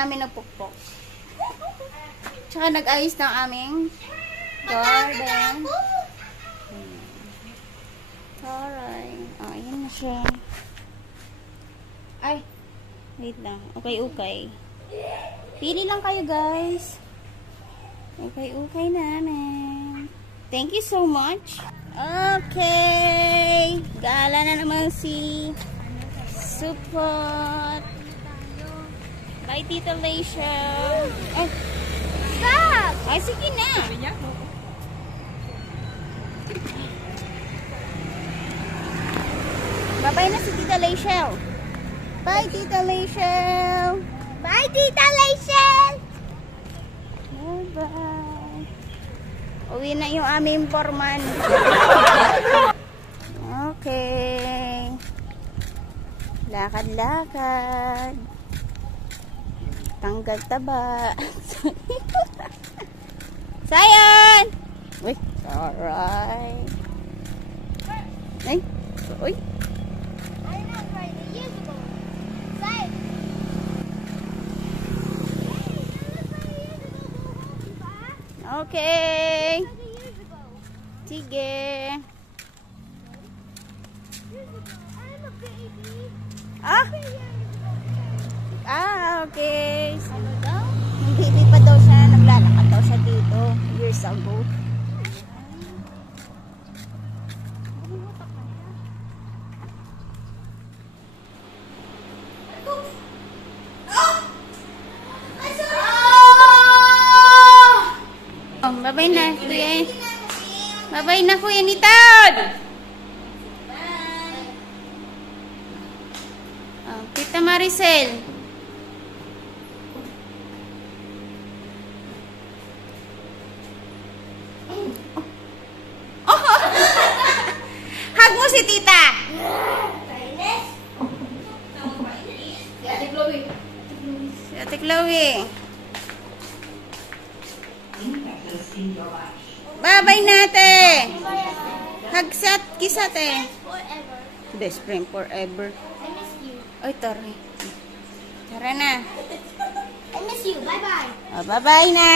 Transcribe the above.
namin nagpukpok. Tsaka nag-ayos ng aming garden. Alright. Oh, ayan na siya. Ay, wait lang. Okay. Pili lang kayo, guys. Okay namin. Thank you so much. Okay. Gala na naman si Support. Bye, Tita Laisha. Stop! Ay, sige na. Bye-bye na si Tita Laisha. Bye, Tita Laisha. Bye, Tita Laisel! Bye-bye. Uwi na yung aming foreman. Okay. Lakad-lakad. Tanggal taba. Sayan! Uy, alright. Ay, uy. I know right years ago. Say. Okay. Years ago. Sige. I'm a baby. Ah? 3 years ago. Okay. Ano daw? Yung baby pa daw siya, naglalakad daw siya dito years ago. Oh, bye-bye na, kuya. Bye-bye na, kuya ni Todd. Oh, Tita Maricel. Hug mo si Tita. Si Ate Chloe. Bye-bye nate. Hagsat, kisate. Forever. Best friend forever. I miss you. Oy, tara. Tara na. I miss you. Bye-bye. Oh, bye-bye na.